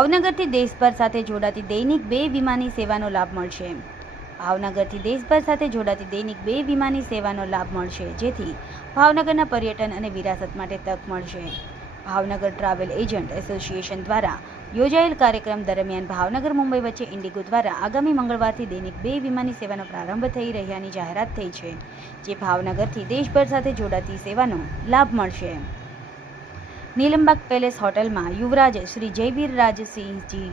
ભાવનગરથી દેશભર સાથે જોડાતી દૈનિક 2 વિમાની સેવાનો લાભ મળશે। ભાવનગરથી દેશભર સાથે જોડાતી દૈનિક 2 વિમાની સેવાનો લાભ મળશે, જેથી ભાવનગરના પર્યટન અને વિરાસત માટે તક મળશે। ભાવનગર ટ્રાવેલ એજન્ટ એસોસિએશન દ્વારા યોજાયેલ કાર્યક્રમ દરમિયાન ભાવનગર મુંબઈ વચ્ચે ઇન્ડિગો દ્વારા આગામી મંગળવારથી દૈનિક 2 વિમાની સેવાનો પ્રારંભ થઈ રહ્યાની જાહેરાત થઈ છે, જે ભાવનગરથી દેશભર સાથે જોડાતી સેવાનો લાભ મળશે। નીલમબાગ પેલેસ હોટલમાં યુવરાજ શ્રી જયવીર રાજસિંહજી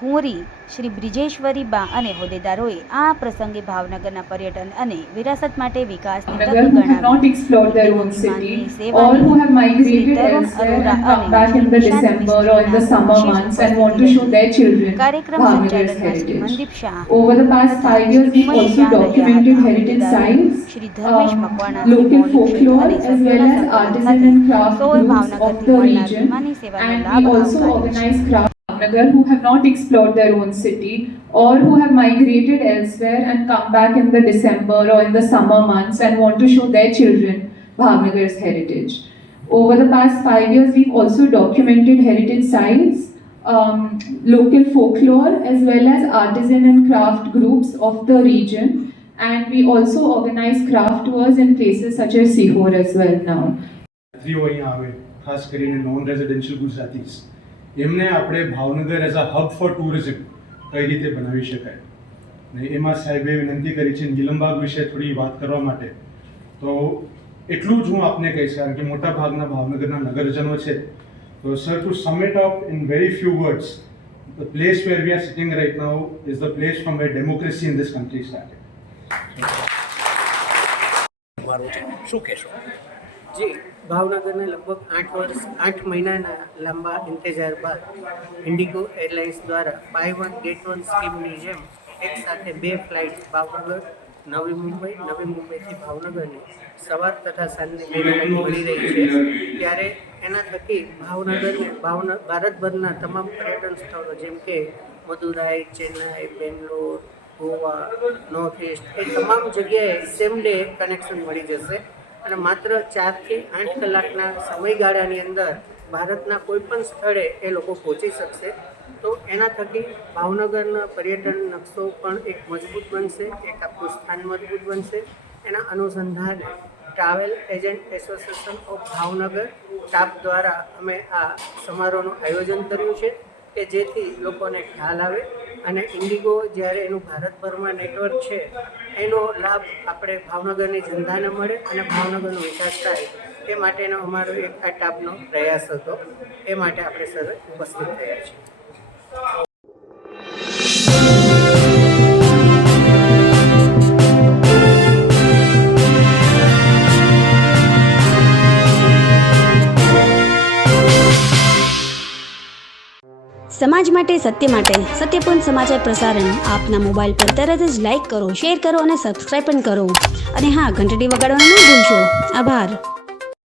કુંવરી, શ્રી બ્રિજેશ્વરી બા અને હોદ્દેદારોએ આ પ્રસંગે ભાવનગરના પર્યટન અને વિરાસત માટે વિકાસની તક ગણાવી all who have migrated elsewhere and come back in the December or in the summer months and want to show their children Bhavnagar's heritage. Over the past 5 years, we've also documented heritage sites, local folklore as well as artisan and craft groups of the region, and we also organize craft who have not explored their own city or who have migrated elsewhere and come back in the December or in the summer months and want to show their children Bhavnagar's heritage. Over the past 5 years, we've also documented heritage sites, local folklore as well as artisan and craft groups of the region, and we also organize craft tours in places such as Sihor as well now. ખાસ કરીને non residential Gujaratis એમને આપણે Bhavnagar as a hub four tourism કઈ રીતે બનાવી શકાય ને એમાં સાહેબે વિનંતી કરી છે નીલમબાગ વિશે થોડી વાત કરવા માટે। તો એટલું જ હું આપને કહીશ, કારણ કે મોટા ભાગના ભાવનગરના નગરજનો છે। તો sir, to sum it up in very few words, the place where we are sitting right now is the place from where democracy in this country started. શું કહેશો? जी, भावनगर ने लगभग 8 महीना लंबा इंतजार बाद इंडिगो एरलाइन्स द्वारा बाय वन गेट वन स्कीमनी जेम एक साथे 2 फ्लाइट भावनगर नवी मुंबई थी भावनगर ने सवार तथा सांजनी 2 फ्लाइट मળી રહી છે। ત્યારે એના થકી ભાવનગર ભારતભરના તમામ પર્યટન સ્થળો જેમ કે મદુરાઈ, ચેન્નાઈ, બેંગ્લોર, ગોવા, નોર્થ ઈસ્ટ એ તમામ જગ્યાએ સેમ ડે કનેક્શન મળી જશે અને માત્ર 4 થી 8 કલાકના સમયગાળાની અંદર ભારતના કોઈપણ સ્થળે એ લોકો પહોંચી શકશે। તો એના થકી ભાવનગરના પર્યટન નકશો પણ એક મજબૂત બનશે, એક આપણું સ્થાન મજબૂત બનશે। એના અનુસંધાને travel agent association of Bhavnagar ટાપ દ્વારા અમે આ સમારોહનું આયોજન કર્યું છે કે જેથી લોકોને ખ્યાલ આવે અને ઇન્ડિગો જ્યારે એનું ભારતભરમાં નેટવર્ક છે એનો લાભ આપણે ભાવનગરની જનતાને મળે અને ભાવનગરનો વિકાસ થાય એ માટેનો અમારો એક આ ટાપનો પ્રયાસ હતો। એ માટે આપણે સર ઉપસ્થિત થયા છીએ। સમાજ માટે સત્યપૂર્ણ સમાચાર પ્રસારણ આપના મોબાઈલ પર તરત જ લાઈક કરો, શેર કરો અને સબસ્ક્રાઈબ પણ કરો, અને હા, ઘંટડી વગાડવાનું ન ભૂલશો। આભાર।